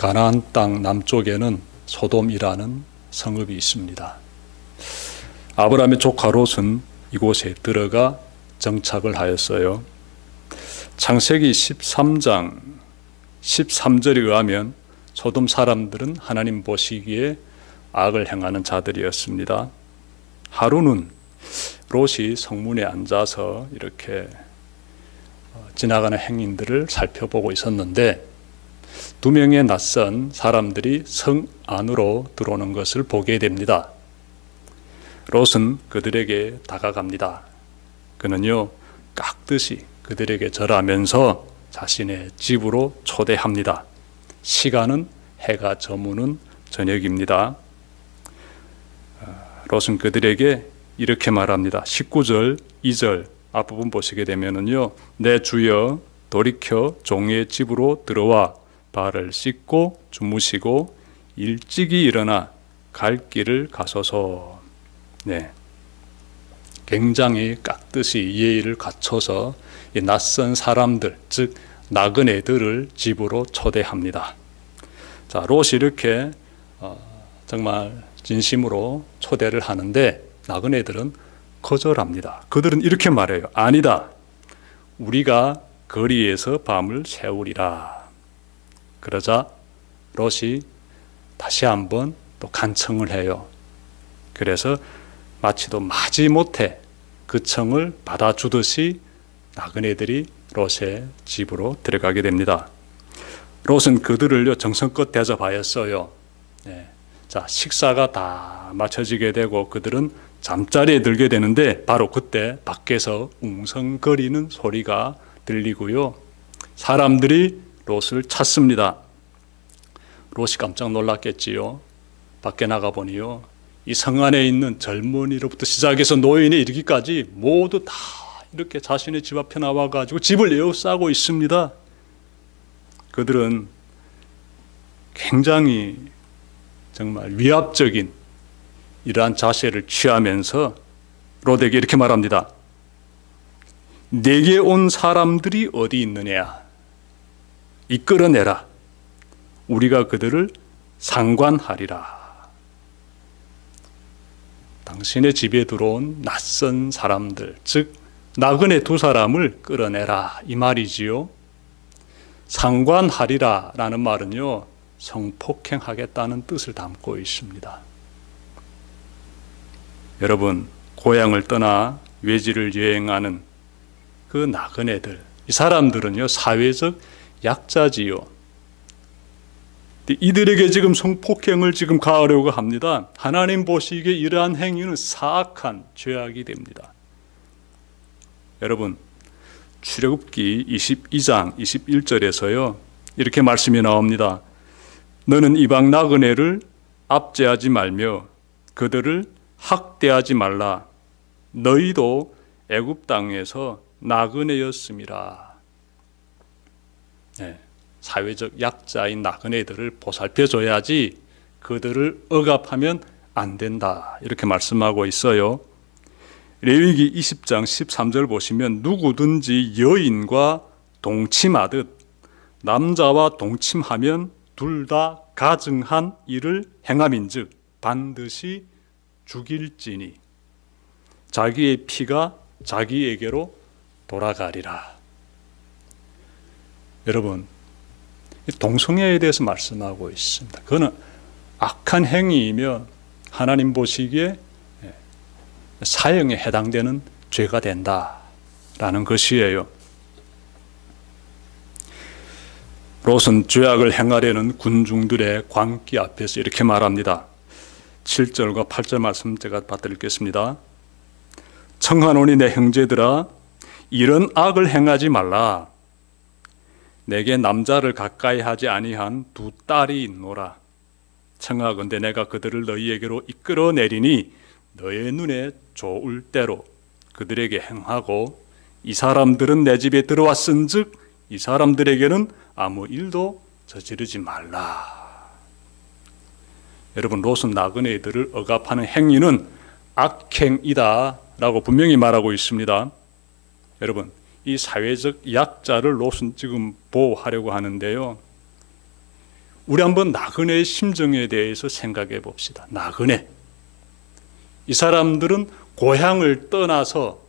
가나안 땅 남쪽에는 소돔이라는 성읍이 있습니다. 아브라함의 조카 롯은 이곳에 들어가 정착을 하였어요. 창세기 13장 13절에 의하면 소돔 사람들은 하나님 보시기에 악을 행하는 자들이었습니다. 하루는 롯이 성문에 앉아서 이렇게 지나가는 행인들을 살펴보고 있었는데 두 명의 낯선 사람들이 성 안으로 들어오는 것을 보게 됩니다. 롯은 그들에게 다가갑니다. 그는요, 깍듯이 그들에게 절하면서 자신의 집으로 초대합니다. 시간은 해가 저무는 저녁입니다. 롯은 그들에게 이렇게 말합니다. 19절, 2절 앞부분 보시게 되면은요, 내 주여 돌이켜 종의 집으로 들어와 발을 씻고 주무시고 일찍이 일어나 갈 길을 가소서. 네, 굉장히 깍듯이 예의를 갖춰서 이 낯선 사람들, 즉 나그네들을 집으로 초대합니다. 자, 롯이 이렇게 정말 진심으로 초대를 하는데 나그네들은 거절합니다. 그들은 이렇게 말해요. 아니다. 우리가 거리에서 밤을 새우리라. 그러자 롯이 다시 한번 또 간청을 해요. 그래서 마치도 마지못해 그 청을 받아주듯이 나그네들이 롯의 집으로 들어가게 됩니다. 롯은 그들을 정성껏 대접하였어요. 네. 자, 식사가 다 마쳐지게 되고 그들은 잠자리에 들게 되는데 바로 그때 밖에서 웅성거리는 소리가 들리고요. 사람들이 롯을 찾습니다. 롯이 깜짝 놀랐겠지요. 밖에 나가보니요, 이 성 안에 있는 젊은이로부터 시작해서 노인에 이르기까지 모두 다 이렇게 자신의 집 앞에 나와가지고 집을 에워싸고 있습니다. 그들은 굉장히 정말 위압적인 이러한 자세를 취하면서 롯에게 이렇게 말합니다. 내게 온 사람들이 어디 있느냐? 이끌어내라. 우리가 그들을 상관하리라. 당신의 집에 들어온 낯선 사람들, 즉 나그네 두 사람을 끌어내라, 이 말이지요. 상관하리라 라는 말은요, 성폭행하겠다는 뜻을 담고 있습니다. 여러분, 고향을 떠나 외지를 여행하는 그 나그네들, 이 사람들은요, 사회적 약자지요. 이들에게 지금 성폭행을 지금 가하려고 합니다. 하나님 보시기에 이러한 행위는 사악한 죄악이 됩니다. 여러분, 출애굽기 22장 21절에서요, 이렇게 말씀이 나옵니다. 너는 이방 나그네를 압제하지 말며 그들을 학대하지 말라. 너희도 애굽 땅에서 나그네였음이라. 네, 사회적 약자인 나그네들을 보살펴줘야지 그들을 억압하면 안 된다, 이렇게 말씀하고 있어요. 레위기 20장 13절 보시면 누구든지 여인과 동침하듯 남자와 동침하면 둘 다 가증한 일을 행함인즉 반드시 죽일지니 자기의 피가 자기에게로 돌아가리라. 여러분, 동성애에 대해서 말씀하고 있습니다. 그거는 악한 행위이며 하나님 보시기에 사형에 해당되는 죄가 된다라는 것이에요. 롯은 죄악을 행하려는 군중들의 광기 앞에서 이렇게 말합니다. 7절과 8절 말씀 제가 받드리겠습니다. 청하노니 내 형제들아, 이런 악을 행하지 말라. 내게 남자를 가까이 하지 아니한 두 딸이 있노라. 청하건대 내가 그들을 너희에게로 이끌어내리니 너의 눈에 좋을 대로 그들에게 행하고 이 사람들은 내 집에 들어왔은즉 이 사람들에게는 아무 일도 저지르지 말라. 여러분, 롯은 나그네들을 억압하는 행위는 악행이다 라고 분명히 말하고 있습니다. 여러분, 이 사회적 약자를 롯은 지금 보호하려고 하는데요, 우리 한번 나그네의 심정에 대해서 생각해 봅시다. 나그네. 이 사람들은 고향을 떠나서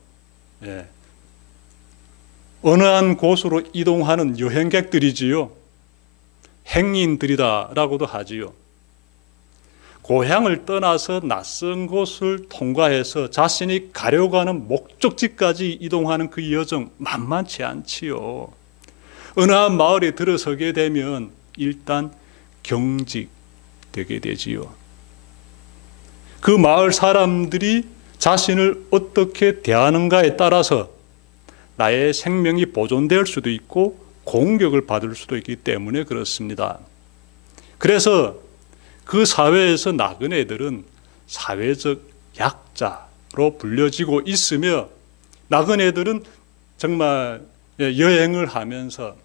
어느 한 곳으로 이동하는 여행객들이지요. 행인들이다라고도 하지요. 고향을 떠나서 낯선 곳을 통과해서 자신이 가려고 하는 목적지까지 이동하는 그 여정 만만치 않지요. 어느 한 마을에 들어서게 되면 일단 경직되게 되지요. 그 마을 사람들이 자신을 어떻게 대하는가에 따라서 나의 생명이 보존될 수도 있고 공격을 받을 수도 있기 때문에 그렇습니다. 그래서 그 사회에서 나그네들은 사회적 약자로 불려지고 있으며, 나그네들은 정말 여행을 하면서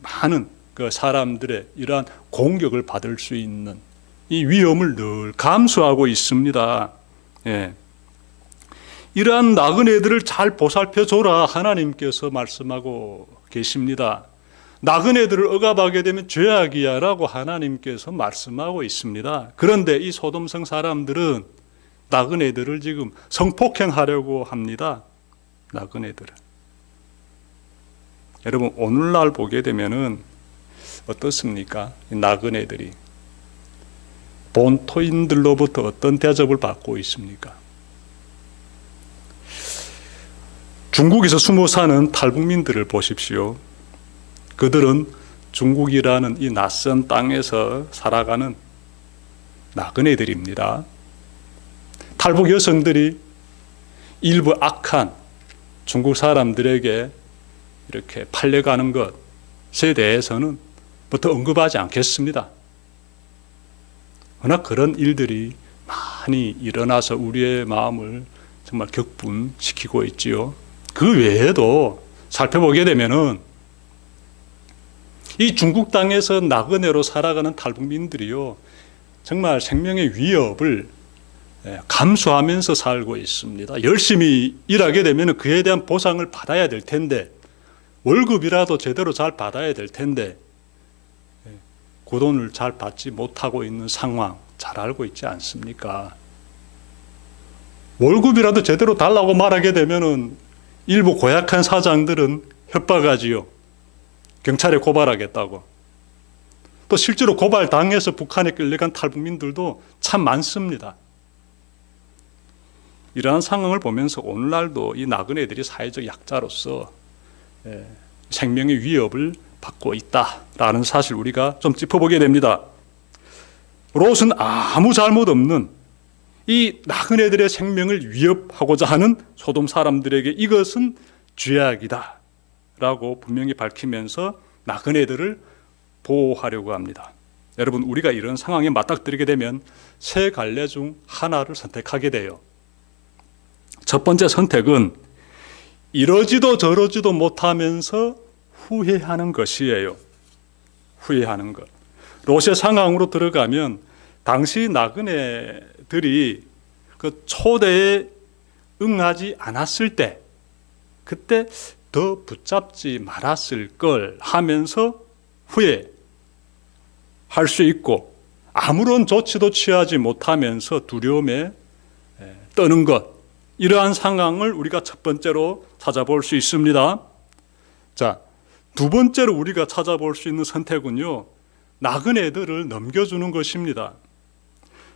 많은 그 사람들의 이러한 공격을 받을 수 있는 이 위험을 늘 감수하고 있습니다. 이러한 나그네들을 잘 보살펴줘라 하나님께서 말씀하고 계십니다. 나그네들을 억압하게 되면 죄악이야 라고 하나님께서 말씀하고 있습니다. 그런데 이 소돔성 사람들은 나그네들을 지금 성폭행하려고 합니다. 나그네들을. 여러분, 오늘날 보게 되면은 어떻습니까? 이 나그네들이 본토인들로부터 어떤 대접을 받고 있습니까? 중국에서 숨어 사는 탈북민들을 보십시오. 그들은 중국이라는 이 낯선 땅에서 살아가는 나그네들입니다. 탈북 여성들이 일부 악한 중국 사람들에게 이렇게 팔려가는 것에 대해서는 부터 언급하지 않겠습니다. 그러나 그런 일들이 많이 일어나서 우리의 마음을 정말 격분시키고 있지요. 그 외에도 살펴보게 되면은 이 중국 땅에서 나그네로 살아가는 탈북민들이요, 정말 생명의 위협을 감수하면서 살고 있습니다. 열심히 일하게 되면 그에 대한 보상을 받아야 될 텐데, 월급이라도 제대로 잘 받아야 될 텐데 그 돈을 잘 받지 못하고 있는 상황 잘 알고 있지 않습니까? 월급이라도 제대로 달라고 말하게 되면은 일부 고약한 사장들은 협박하지요. 경찰에 고발하겠다고. 또 실제로 고발당해서 북한에 끌려간 탈북민들도 참 많습니다. 이러한 상황을 보면서 오늘날도 이 나그네들이 사회적 약자로서 생명의 위협을 받고 있다라는 사실 우리가 좀 짚어보게 됩니다. 롯은 아무 잘못 없는 이 나그네들의 생명을 위협하고자 하는 소돔 사람들에게 이것은 죄악이다 라고 분명히 밝히면서 나그네들을 보호하려고 합니다. 여러분, 우리가 이런 상황에 맞닥뜨리게 되면 세 갈래 중 하나를 선택하게 돼요. 첫 번째 선택은 이러지도 저러지도 못하면서 후회하는 것이에요. 후회하는 것. 롯의 상황으로 들어가면 당시 나그네들이 그 초대에 응하지 않았을 때, 그때 더 붙잡지 말았을 걸 하면서 후회할 수 있고, 아무런 조치도 취하지 못하면서 두려움에 떠는 것, 이러한 상황을 우리가 첫 번째로 찾아볼 수 있습니다. 자, 두 번째로 우리가 찾아볼 수 있는 선택은요, 나그네들을 넘겨주는 것입니다.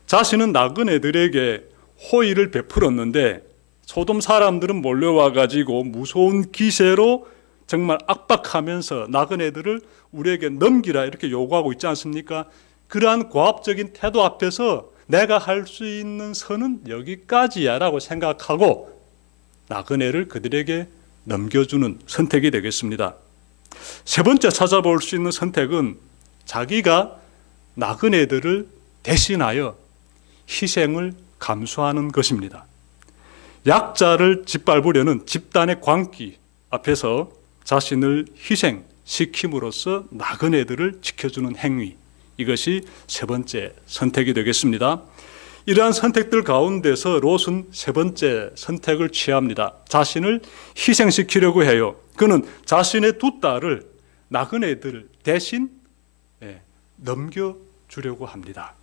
자신은 나그네들에게 호의를 베풀었는데 소돔 사람들은 몰려와 가지고 무서운 기세로 정말 압박하면서 나그네들을 우리에게 넘기라 이렇게 요구하고 있지 않습니까? 그러한 고압적인 태도 앞에서 내가 할 수 있는 선은 여기까지야 라고 생각하고 나그네를 그들에게 넘겨주는 선택이 되겠습니다. 세 번째 찾아볼 수 있는 선택은 자기가 나그네들을 대신하여 희생을 감수하는 것입니다. 약자를 짓밟으려는 집단의 광기 앞에서 자신을 희생시킴으로써 나그네들을 지켜주는 행위, 이것이 세 번째 선택이 되겠습니다. 이러한 선택들 가운데서 롯은 세 번째 선택을 취합니다. 자신을 희생시키려고 해요. 그는 자신의 두 딸을 나그네들 대신 넘겨주려고 합니다.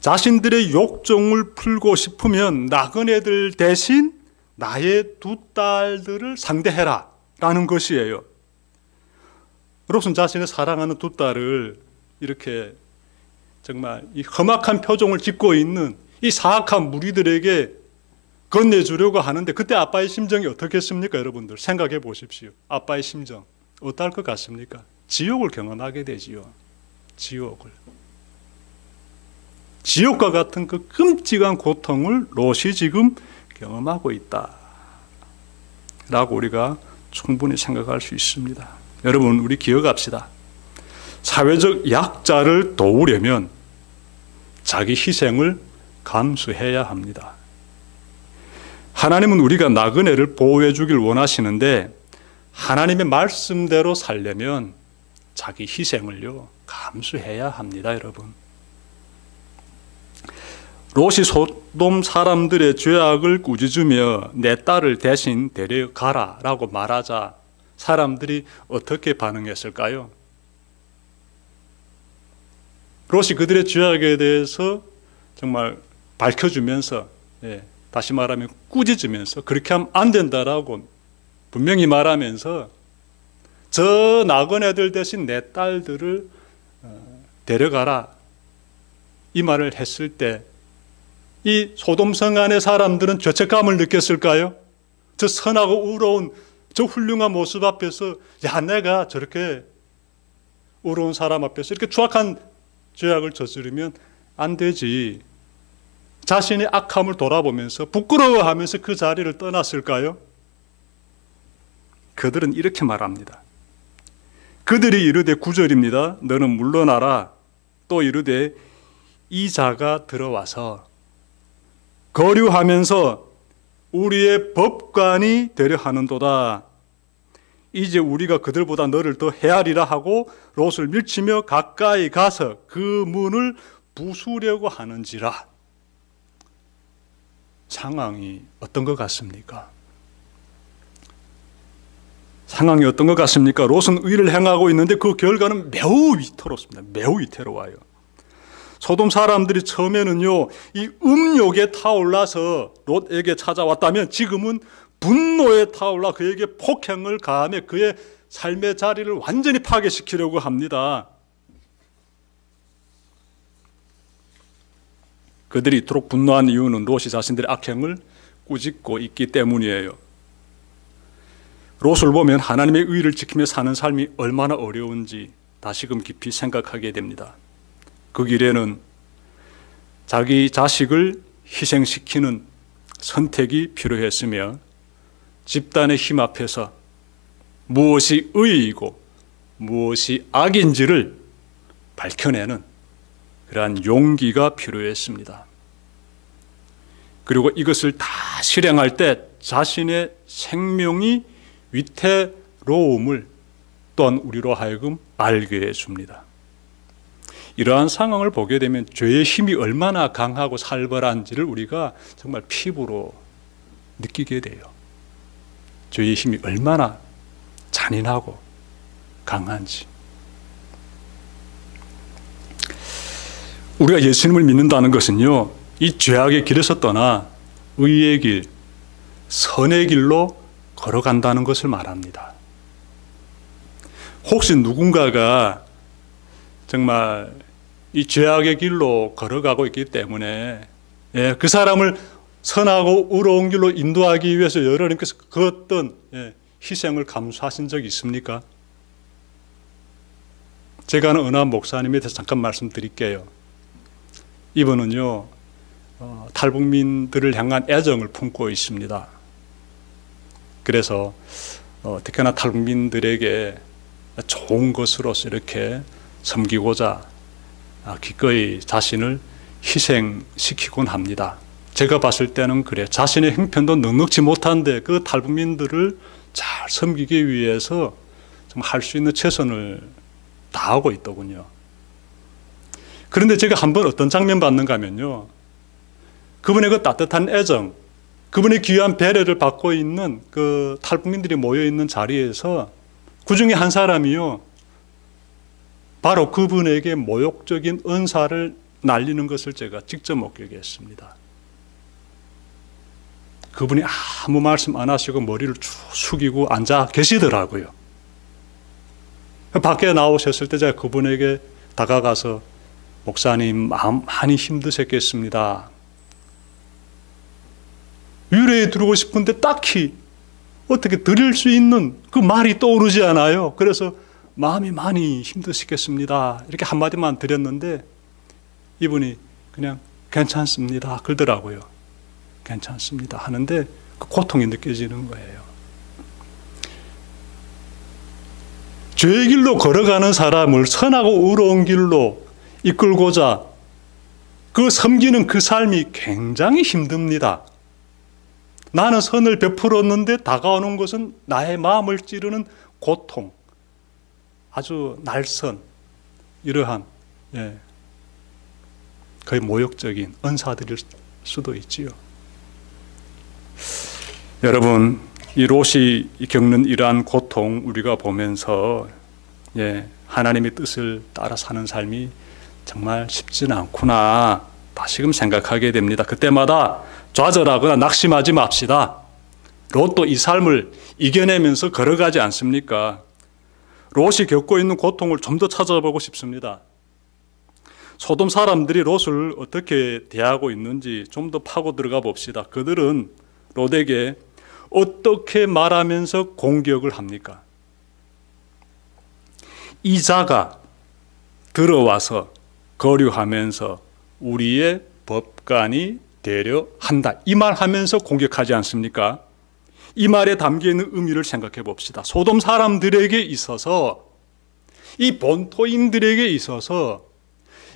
자신들의 욕정을 풀고 싶으면 나그네들 대신 나의 두 딸들을 상대해라 라는 것이에요. 롯은 자신의 사랑하는 두 딸을 이렇게 정말 이 험악한 표정을 짓고 있는 이 사악한 무리들에게 건네주려고 하는데, 그때 아빠의 심정이 어떻겠습니까? 여러분들 생각해 보십시오. 아빠의 심정 어떨 것 같습니까? 지옥을 경험하게 되지요. 지옥과 같은 그 끔찍한 고통을 롯이 지금 경험하고 있다 라고 우리가 충분히 생각할 수 있습니다. 여러분, 우리 기억합시다. 사회적 약자를 도우려면 자기 희생을 감수해야 합니다. 하나님은 우리가 나그네를 보호해 주길 원하시는데, 하나님의 말씀대로 살려면 자기 희생을요 감수해야 합니다. 여러분, 롯이 소돔 사람들의 죄악을 꾸짖으며 내 딸을 대신 데려가라 라고 말하자 사람들이 어떻게 반응했을까요? 롯이 그들의 죄악에 대해서 정말 밝혀주면서, 다시 말하면 꾸짖으면서 그렇게 하면 안 된다라고 분명히 말하면서 저 나그네들 대신 내 딸들을 데려가라 이 말을 했을 때, 이 소돔성 안의 사람들은 죄책감을 느꼈을까요? 저 선하고 의로운 저 훌륭한 모습 앞에서, 야, 내가 저렇게 의로운 사람 앞에서 이렇게 추악한 죄악을 저지르면 안 되지. 자신의 악함을 돌아보면서 부끄러워하면서 그 자리를 떠났을까요? 그들은 이렇게 말합니다. 그들이 이르되 9절입니다. 너는 물러나라. 또 이르되 이 자가 들어와서 거류하면서 우리의 법관이 되려 하는도다. 이제 우리가 그들보다 너를 더 헤아리라 하고 롯을 밀치며 가까이 가서 그 문을 부수려고 하는지라. 상황이 어떤 것 같습니까? 상황이 어떤 것 같습니까? 롯은 의를 행하고 있는데 그 결과는 매우 위태롭습니다. 매우 위태로워요. 소돔 사람들이 처음에는요, 이 음욕에 타올라서 롯에게 찾아왔다면 지금은 분노에 타올라 그에게 폭행을 가하며 그의 삶의 자리를 완전히 파괴시키려고 합니다. 그들이 이토록 분노한 이유는 롯이 자신들의 악행을 꾸짖고 있기 때문이에요. 롯을 보면 하나님의 의를 지키며 사는 삶이 얼마나 어려운지 다시금 깊이 생각하게 됩니다. 그 길에는 자기 자식을 희생시키는 선택이 필요했으며, 집단의 힘 앞에서 무엇이 의이고 무엇이 악인지를 밝혀내는 그러한 용기가 필요했습니다. 그리고 이것을 다 실행할 때 자신의 생명이 위태로움을 또한 우리로 하여금 알게 해줍니다. 이러한 상황을 보게 되면 죄의 힘이 얼마나 강하고 살벌한지를 우리가 정말 피부로 느끼게 돼요. 죄의 힘이 얼마나 잔인하고 강한지. 우리가 예수님을 믿는다는 것은요, 이 죄악의 길에서 떠나 의의 길, 선의 길로 걸어간다는 것을 말합니다. 혹시 누군가가 정말 이 죄악의 길로 걸어가고 있기 때문에 그 사람을 선하고 의로운 길로 인도하기 위해서 여러분께서 그 어떤 희생을 감수하신 적이 있습니까? 제가 아는 어느 한 목사님에 대해서 잠깐 말씀드릴게요. 이분은요, 탈북민들을 향한 애정을 품고 있습니다. 그래서 특히나 탈북민들에게 좋은 것으로서 이렇게 섬기고자 기꺼이 자신을 희생시키곤 합니다. 제가 봤을 때는 그래, 자신의 형편도 넉넉지 못한데 그 탈북민들을 잘 섬기기 위해서 좀 할 수 있는 최선을 다하고 있더군요. 그런데 제가 한번 어떤 장면 봤는가 하면요, 그분의 그 따뜻한 애정, 그분의 귀한 배려를 받고 있는 그 탈북민들이 모여 있는 자리에서 그 중에 한 사람이요, 바로 그분에게 모욕적인 은사를 날리는 것을 제가 직접 목격했습니다. 그분이 아무 말씀 안 하시고 머리를 쭉 숙이고 앉아 계시더라고요. 밖에 나오셨을 때 제가 그분에게 다가가서 목사님 마음 많이 힘드셨겠습니다. 유래에 들어오고 싶은데 딱히 어떻게 드릴 수 있는 그 말이 떠오르지 않아요. 그래서 마음이 많이 힘드시겠습니다. 이렇게 한마디만 드렸는데 이분이 그냥 괜찮습니다. 그러더라고요. 괜찮습니다. 하는데 그 고통이 느껴지는 거예요. 죄의 길로 걸어가는 사람을 선하고 의로운 길로 이끌고자 그 섬기는 그 삶이 굉장히 힘듭니다. 나는 선을 베풀었는데 다가오는 것은 나의 마음을 찌르는 고통, 아주 날선 이러한 거의 모욕적인 은사들일 수도 있지요. 여러분, 이 롯이 겪는 이러한 고통 우리가 보면서 하나님의 뜻을 따라 사는 삶이 정말 쉽지는 않구나 다시금 생각하게 됩니다. 그때마다 좌절하거나 낙심하지 맙시다. 롯도 이 삶을 이겨내면서 걸어가지 않습니까? 롯이 겪고 있는 고통을 좀 더 찾아보고 싶습니다. 소돔 사람들이 롯을 어떻게 대하고 있는지 좀 더 파고 들어가 봅시다. 그들은 롯에게 어떻게 말하면서 공격을 합니까? 이 자가 들어와서 거류하면서 우리의 법관이 되려 한다. 이 말하면서 공격하지 않습니까? 이 말에 담겨있는 의미를 생각해 봅시다. 소돔 사람들에게 있어서, 이 본토인들에게 있어서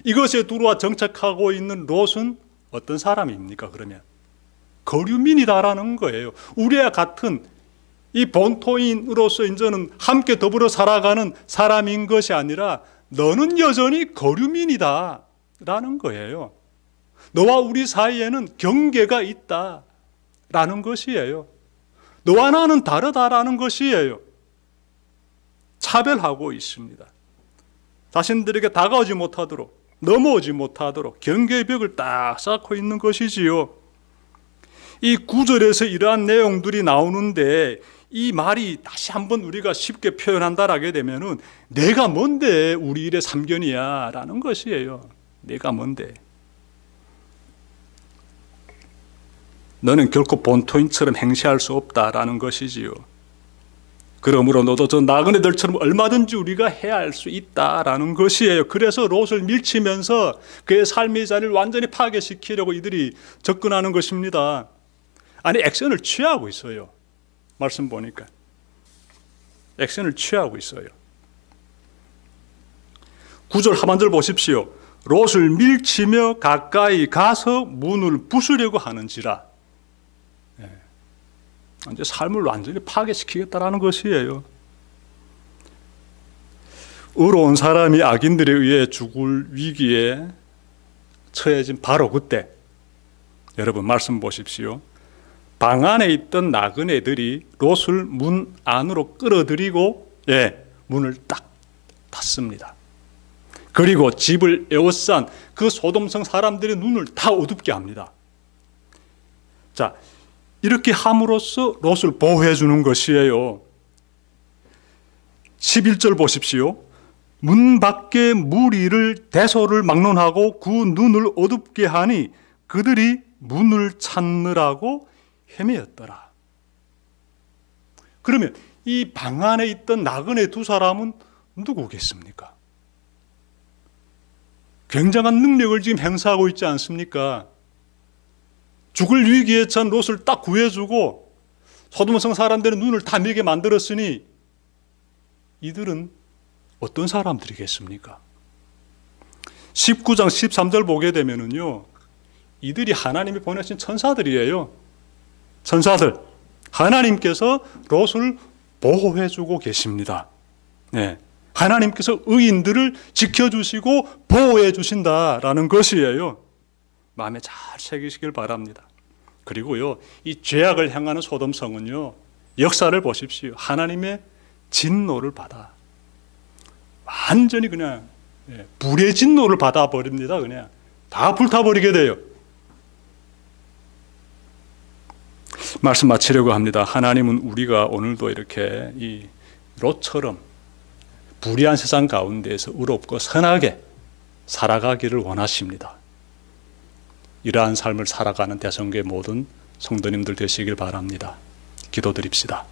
이것에 들어와 정착하고 있는 롯은 어떤 사람입니까? 그러면 거류민이다라는 거예요. 우리와 같은 이 본토인으로서 이제는 함께 더불어 살아가는 사람인 것이 아니라 너는 여전히 거류민이다 라는 거예요. 너와 우리 사이에는 경계가 있다라는 것이에요. 너와 나는 다르다라는 것이에요. 차별하고 있습니다. 자신들에게 다가오지 못하도록, 넘어오지 못하도록 경계벽을 딱 쌓고 있는 것이지요. 이 9절에서 이러한 내용들이 나오는데 이 말이 다시 한번 우리가 쉽게 표현한다라게 되면은 내가 뭔데 우리 일의 참견이야 라는 것이에요. 내가 뭔데. 너는 결코 본토인처럼 행세할 수 없다라는 것이지요. 그러므로 너도 저 나그네들처럼 얼마든지 우리가 해야 할 수 있다라는 것이에요. 그래서 롯을 밀치면서 그의 삶의 자리를 완전히 파괴시키려고 이들이 접근하는 것입니다. 아니, 액션을 취하고 있어요. 말씀 보니까 액션을 취하고 있어요. 9절 하반절 보십시오. 롯을 밀치며 가까이 가서 문을 부수려고 하는지라. 이제 삶을 완전히 파괴시키겠다라는 것이에요. 의로운 사람이 악인들에 의해 죽을 위기에 처해진 바로 그때, 여러분 말씀 보십시오. 방 안에 있던 나그네들이 롯을 문 안으로 끌어들이고 문을 딱 닫습니다. 그리고 집을 에워싼 그 소돔성 사람들의 눈을 다 어둡게 합니다. 자, 이렇게 함으로써 롯을 보호해 주는 것이에요. 11절 보십시오. 문 밖에 무리를 대소를 막론하고 그 눈을 어둡게 하니 그들이 문을 찾느라고 헤매었더라. 그러면 이 방 안에 있던 나그네 두 사람은 누구겠습니까? 굉장한 능력을 지금 행사하고 있지 않습니까? 죽을 위기에 처한 롯을 딱 구해주고 소돔성 사람들의 눈을 다 밀게 만들었으니 이들은 어떤 사람들이겠습니까? 19장 13절 보게 되면은요, 이들이 하나님이 보내신 천사들이에요. 천사들. 하나님께서 롯을 보호해주고 계십니다. 하나님께서 의인들을 지켜주시고 보호해 주신다라는 것이에요. 마음에 잘 새기시길 바랍니다. 그리고요, 이 죄악을 향하는 소돔성은요, 역사를 보십시오. 하나님의 진노를 받아 완전히 그냥 불의 진노를 받아버립니다. 그냥 다 불타버리게 돼요. 말씀 마치려고 합니다. 하나님은 우리가 오늘도 이렇게 이 롯처럼 불의한 세상 가운데에서 의롭고 선하게 살아가기를 원하십니다. 이러한 삶을 살아가는 대성교회 모든 성도님들 되시길 바랍니다. 기도드립시다.